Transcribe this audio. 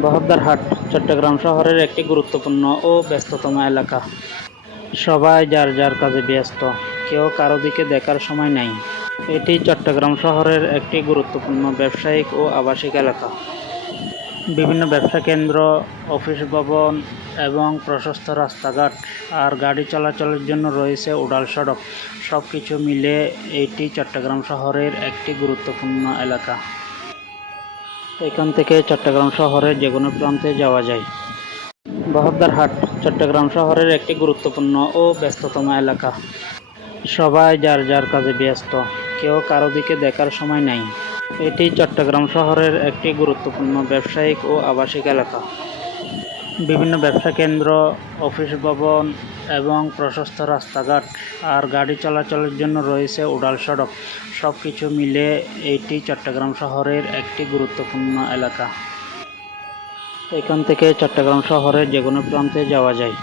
বহদ্দারহাট চট্টগ্রাম শহরের একটি গুরুত্বপূর্ণ ও ব্যস্ততম এলাকা। সবাই যার যার কাজে ব্যস্ত, কেউ কারো দিকে দেখার সময় নেই। এটি চট্টগ্রাম শহরের একটি গুরুত্বপূর্ণ ব্যবসায়িক ও আবাসিক এলাকা। বিভিন্ন ব্যবসা কেন্দ্র, অফিস ভবন এবং প্রশস্ত রাস্তাঘাট আর গাড়ি চলাচলের জন্য রয়েছে উড়াল সড়ক। সব কিছু মিলে এটি চট্টগ্রাম শহরের একটি গুরুত্বপূর্ণ এলাকা। এখান থেকে চট্টগ্রাম শহরের যে কোনো প্রান্তে যাওয়া যায়। বহদ্দারহাট চট্টগ্রাম শহরের একটি গুরুত্বপূর্ণ ও ব্যস্ততম এলাকা। সবাই যার যার কাজে ব্যস্ত, কেউ কারো দিকে দেখার সময় নেই। এটি চট্টগ্রাম শহরের একটি গুরুত্বপূর্ণ ব্যবসায়িক ও আবাসিক এলাকা। বিভিন্ন ব্যবসা কেন্দ্র, অফিস ভবন এবং প্রশস্ত রাস্তাঘাট আর গাড়ি চলাচলের জন্য রয়েছে উড়াল সড়ক। সব কিছু মিলে এটি চট্টগ্রাম শহরের একটি গুরুত্বপূর্ণ এলাকা। এখান থেকে চট্টগ্রাম শহরের যে কোনো প্রান্তে যাওয়া যায়।